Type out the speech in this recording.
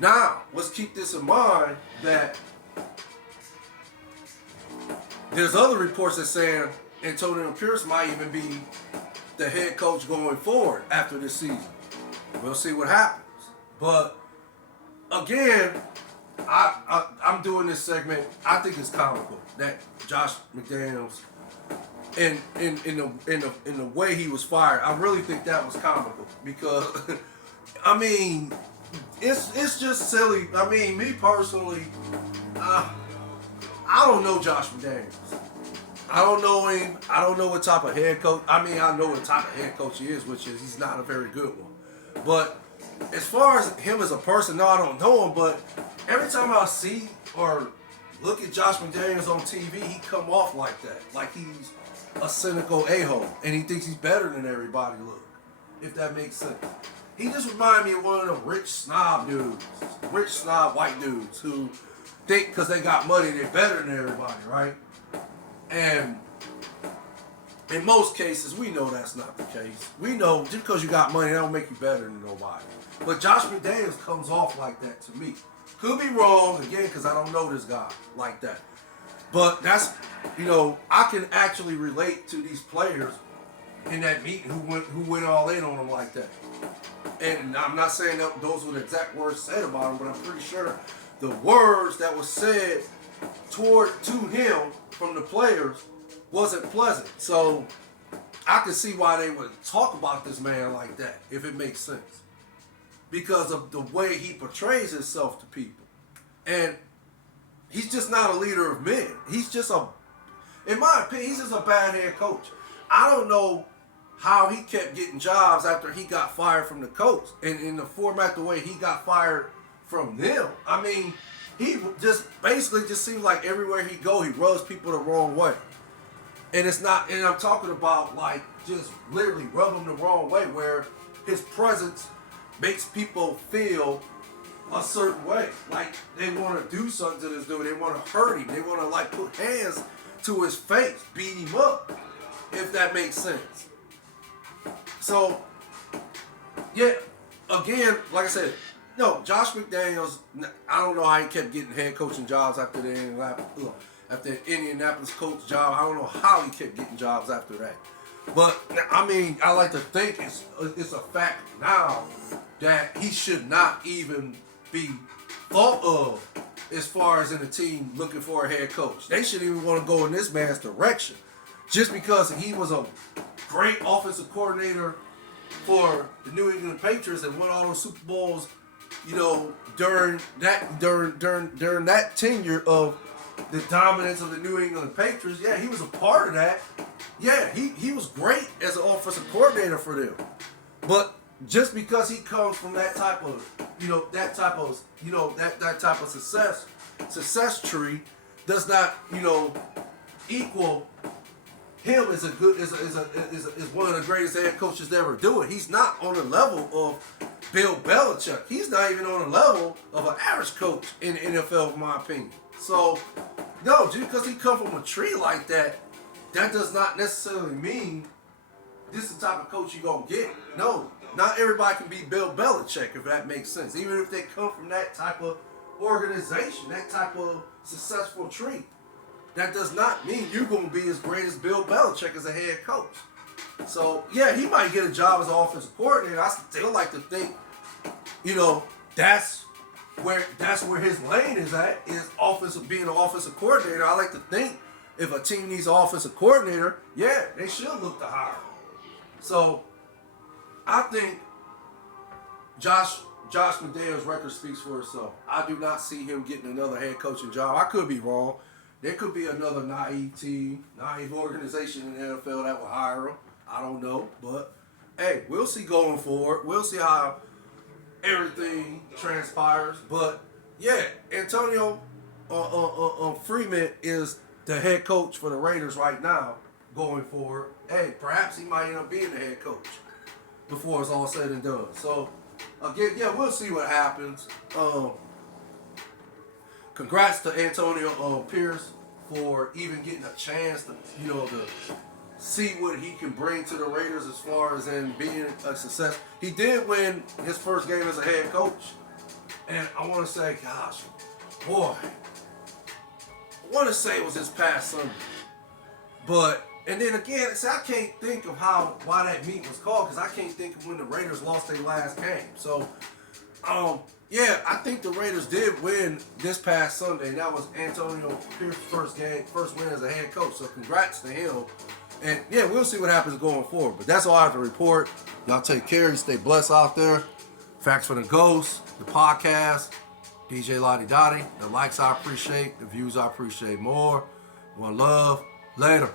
Now, let's keep this in mind that there's other reports that saying Antonio Pierce might even be the head coach going forward after this season. We'll see what happens. But again, I'm doing this segment. I think it's comical that Josh McDaniels, in the way he was fired, I really think that was comical because, I mean, it's just silly. I mean, me personally, I don't know Josh McDaniels. I don't know him. I don't know what type of head coach. I mean, I know what type of head coach he is, which is he's not a very good one. But as far as him as a person, no, I don't know him. But every time I see or look at Josh McDaniels on TV, he come off like that, like he's a cynical a-hole, and he thinks he's better than everybody. Look, if that makes sense. He just reminded me of one of them rich snob dudes, rich snob white dudes who think because they got money they're better than everybody, right? And in most cases, we know that's not the case. We know just because you got money, that don't make you better than nobody. But Josh McDaniels comes off like that to me. Could be wrong, again, because I don't know this guy like that. But that's, I can actually relate to these players in that meeting who went all in on him like that. And I'm not saying that those were the exact words said about him, but I'm pretty sure the words that were said to him from the players wasn't pleasant. So I can see why they would talk about this man like that, if it makes sense. Because of the way he portrays himself to people. And he's just not a leader of men. He's just in my opinion, he's just a bad head coach. I don't know how he kept getting jobs after he got fired from the coach. And in the format, the way he got fired from them. I mean, he just basically just seems like everywhere he go, he rubs people the wrong way. And it's not, and I'm talking about like just literally rub them the wrong way, where his presence makes people feel a certain way. Like they want to do something to this dude. They want to hurt him. They want to like put hands to his face, beat him up, if that makes sense. So, yeah, again, like I said, no, Josh McDaniels, I don't know how he kept getting head coaching jobs after the Indianapolis coach job. I don't know how he kept getting jobs after that. But, I mean, I like to think it's a fact now that he should not even be thought of as far as in a team looking for a head coach. They shouldn't even want to go in this man's direction. Just because he was a great offensive coordinator for the New England Patriots and won all those Super Bowls, during that tenure of the dominance of the New England Patriots. Yeah, he was a part of that. Yeah, he was great as an offensive coordinator for them. But just because he comes from that type of success tree does not, equal him as one of the greatest head coaches to ever do it. He's not on the level of Bill Belichick. He's not even on the level of an average coach in the NFL, in my opinion. So, no, just because he come from a tree like that, that does not necessarily mean this is the type of coach you're going to get. No, not everybody can be Bill Belichick, if that makes sense. Even if they come from that type of organization, that type of successful tree. That does not mean you're going to be as great as Bill Belichick as a head coach. So, yeah, he might get a job as an offensive coordinator. I still like to think, that's where his lane is at, is being an offensive coordinator. I like to think if a team needs an offensive coordinator, yeah, they should look to hire him. So, I think Josh McDaniels' record speaks for itself. I do not see him getting another head coaching job. I could be wrong. There could be another naive organization in the NFL that will hire him. I don't know. But, hey, we'll see going forward. We'll see how everything transpires. But, yeah, Antonio Freeman is the head coach for the Raiders right now going forward. Hey, perhaps he might end up being the head coach before it's all said and done. So, again, yeah, we'll see what happens. Congrats to Antonio Pierce for even getting a chance to see what he can bring to the Raiders as far as in being a success. He did win his first game as a head coach And I want to say, gosh, boy, I want to say it was this past Sunday. But, and then again, see, I can't think of why that meet was called, because I can't think of when the Raiders lost their last game. So, yeah, I think the Raiders did win this past Sunday, and that was Antonio Pierce's first win as a head coach. So congrats to him. And yeah, we'll see what happens going forward. But that's all I have to report. Y'all take care. You stay blessed out there. Facts for the Ghost, the podcast, DJ Laudy Daudy. The likes I appreciate. The views I appreciate more. One love. Later.